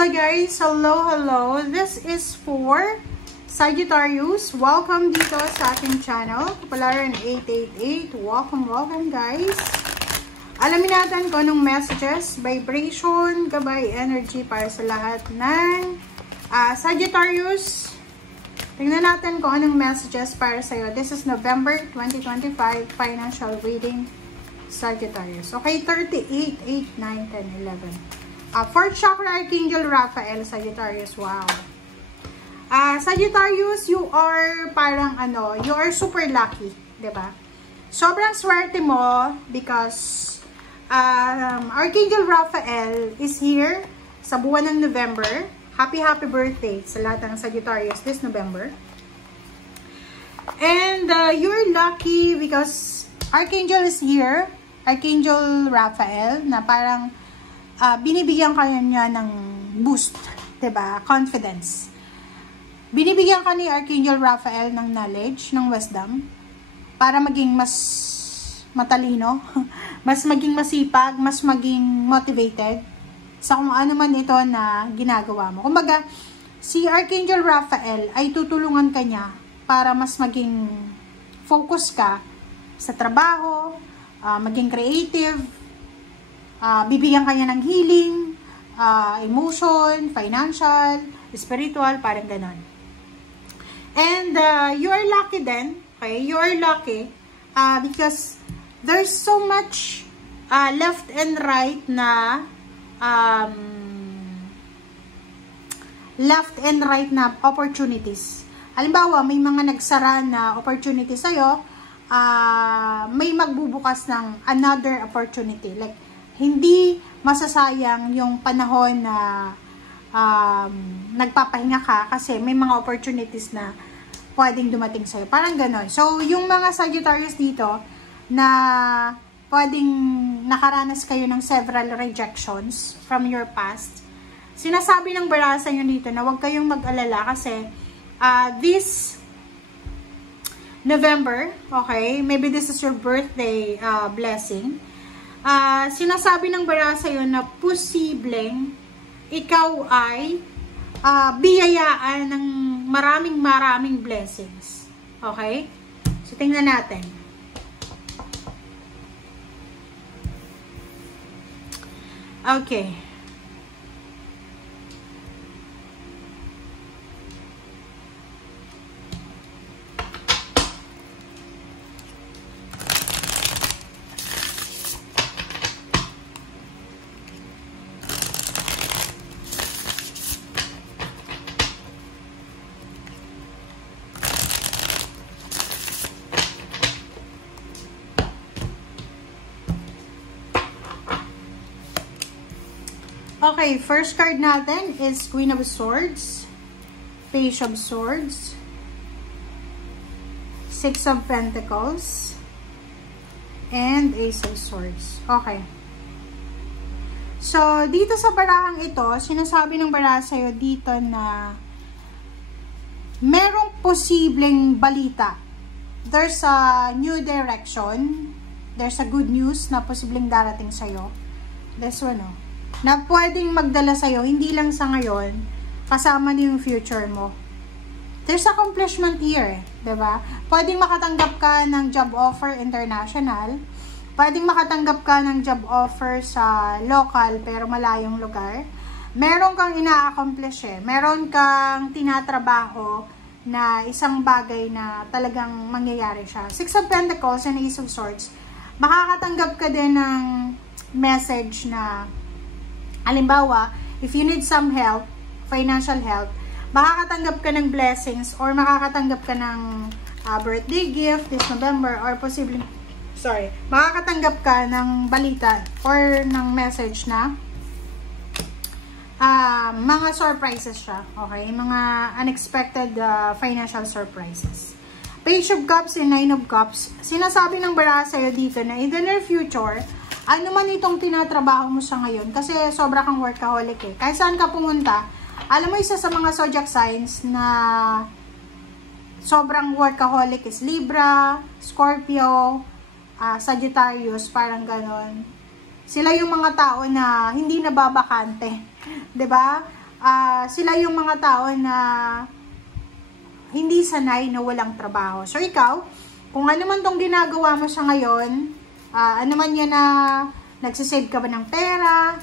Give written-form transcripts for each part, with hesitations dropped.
Hello guys! Hello! This is for Sagittarius. Welcome dito sa ating channel. Kapalaran 888. Welcome guys! Alamin natin kung anong messages, vibration, gabay, energy para sa lahat ng Sagittarius. Tingnan natin kung anong messages para sa'yo. This is November 2025 financial reading, Sagittarius. Okay, 38, 8, 9, 10, 11. Fourth chakra, Archangel Raphael, Sagittarius. Wow. Sagittarius, you are parang you are super lucky, 'di ba? Sobrang swerte mo because Archangel Raphael is here sa buwan ng November. Happy birthday sa lahat ng Sagittarius this November. And you're lucky because Archangel is here. Archangel Raphael na parang binibigyan ka niya ng boost, 'di ba? Confidence. Binibigyan ka ni Archangel Raphael ng knowledge, ng wisdom para maging mas matalino, mas maging masipag, mas maging motivated sa kung ano man ito na ginagawa mo. Kumbaga, si Archangel Raphael ay tutulungan ka niya para mas maging focus ka sa trabaho, maging creative, bibigyan kanya ng healing, emotion, financial, spiritual, parang ganon. And you are lucky then, okay? You are lucky because there's so much left and right na opportunities. Halimbawa, may mga nagsara na opportunity sa'yo, may magbubukas ng another opportunity. Like, hindi masasayang yung panahon na nagpapahinga ka kasi may mga opportunities na pwedeng dumating sa'yo. Parang ganon. So, yung mga Sagittarius dito na pwedeng nakaranas kayo ng several rejections from your past, sinasabi ng baraha nyo dito na huwag kayong mag-alala kasi this November, okay, maybe this is your birthday blessing, sinasabi ng baraha sa'yo na posibleng ikaw ay biyayaan ng maraming blessings. Okay? So, tingnan natin. Okay. Okay, first card natin is Queen of Swords, Page of Swords, Six of Pentacles, and Ace of Swords. Okay. So, dito sa barahang ito, sinasabi ng baraha sa'yo dito na merong posibleng balita. There's a new direction. There's a good news na posibleng darating sa'yo. This one, na pwedeng magdala sa'yo, hindi lang sa ngayon, kasama na yung future mo. There's accomplishment here, diba? Pwedeng makatanggap ka ng job offer international, pwedeng makatanggap ka ng job offer sa local pero malayong lugar. Meron kang ina-accomplish meron kang tinatrabaho na isang bagay na talagang mangyayari siya. Six of Pentacles and Ace of Swords, makakatanggap ka din ng message na halimbawa, if you need some help, financial help, makakatanggap ka ng blessings or makakatanggap ka ng birthday gift this November or possibly, makakatanggap ka ng balita or ng message na mga surprises siya. Okay? Mga unexpected financial surprises. Page of Cups and Nine of Cups, sinasabi ng baraha sa'yo dito na in the near future, ano man itong tinatrabaho mo sa ngayon, kasi sobra kang workaholic kahit saan ka pumunta, alam mo isa sa mga zodiac signs na sobrang workaholic is Libra, Scorpio, Sagittarius, parang ganon. Sila yung mga tao na hindi nababakante. 'Di ba? sila yung mga tao na hindi sanay na walang trabaho. So, ikaw, kung ano man tong ginagawa mo sa ngayon, ano man yan na nagsisave ka ba ng pera,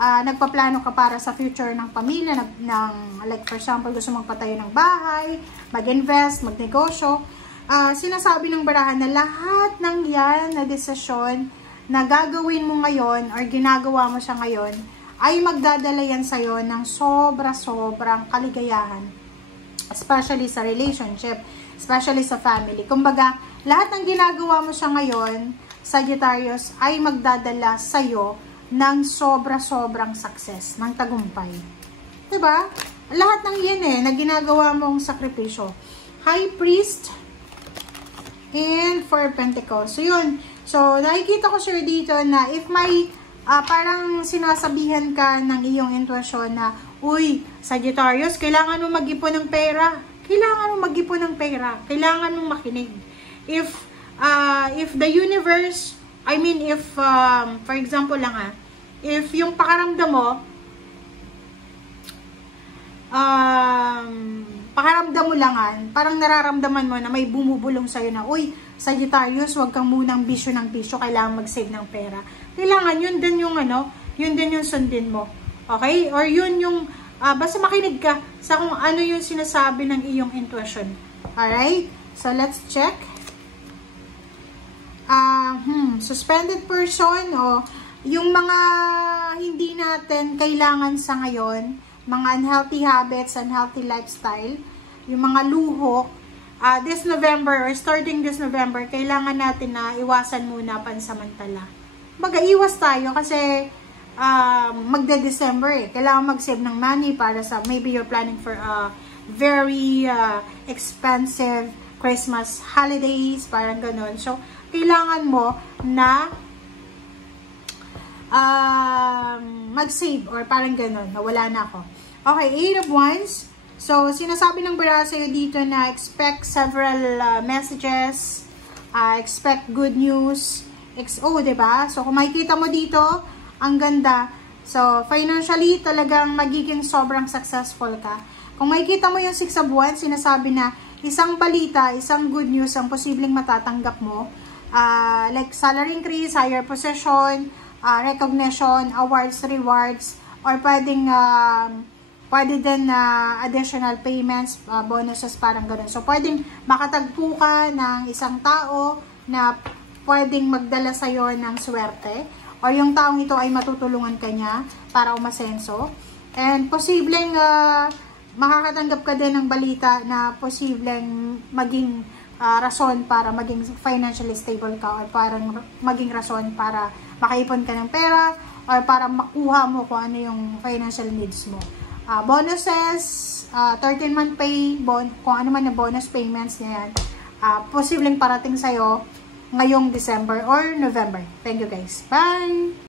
nagpaplano ka para sa future ng pamilya, like for example, gusto magpatayo ng bahay, mag-invest, magnegosyo, sinasabi ng barahan na lahat ng yan na desisyon na gagawin mo ngayon or ginagawa mo siya ngayon, ay magdadala yan sa'yo ng sobra-sobrang kaligayahan. Especially sa relationship, especially sa family. Kumbaga, lahat ng ginagawa mo siya ngayon, Sagittarius, ay magdadala sa'yo ng sobra-sobrang success, ng tagumpay. Diba? Lahat ng yan na ginagawa mong sakripisyo. High Priest and Four of Pentacles. So, yun. So, nakikita ko sir dito na if may parang sinasabihan ka ng iyong intuition na, uy, Sagittarius, kailangan mo mag-ipon ng pera. Kailangan mo mag-ipon ng pera. Kailangan mong makinig. If the universe, I mean, if, for example lang if yung pakaramdam mo, parang nararamdaman mo na may bumubulong sa'yo na, uy, Sagittarius, huwag kang munang bisyo ng bisyo, kailangan mag-save ng pera. Kailangan, yun din yung sundin mo. Okay? Or yun yung, basta makinig ka sa kung ano yung sinasabi ng iyong intuition. Alright? So, let's check. Suspended person, o yung mga hindi natin kailangan sa ngayon, mga unhealthy habits, unhealthy lifestyle, yung mga luho, this November or starting this November, kailangan natin na iwasan muna pansamantala. Mag-iwas tayo kasi magde-December kailangan mag-save ng money para sa, maybe you're planning for a very expensive Christmas holidays, parang ganun. So, kailangan mo na mag-save or parang ganun, nawala na ako. Okay, 8 of Wands. So, sinasabi ng bara sa'yo dito na expect several messages, expect good news, diba? So, kung makikita mo dito, ang ganda. So, financially, talagang magiging sobrang successful ka. Kung makikita mo yung 6 of Wands, sinasabi na isang balita, isang good news ang posibleng matatanggap mo. Like salary increase, higher position, recognition, awards, rewards, or pwede din additional payments, bonuses, parang gano'n. So, pwedeng makatagpo ka ng isang tao na pwedeng magdala sa'yo ng swerte, o yung taong ito ay matutulungan ka niya para umasenso. And posibleng makakatanggap ka din ng balita na posibleng maging rason para maging financially stable ka, or parang maging rason para makaipon ka ng pera, or para makuha mo kung ano yung financial needs mo. Bonuses, 13-month pay, kung ano man na bonus payments niya yan, posibleng parating sa'yo ngayong December or November. Thank you guys. Bye!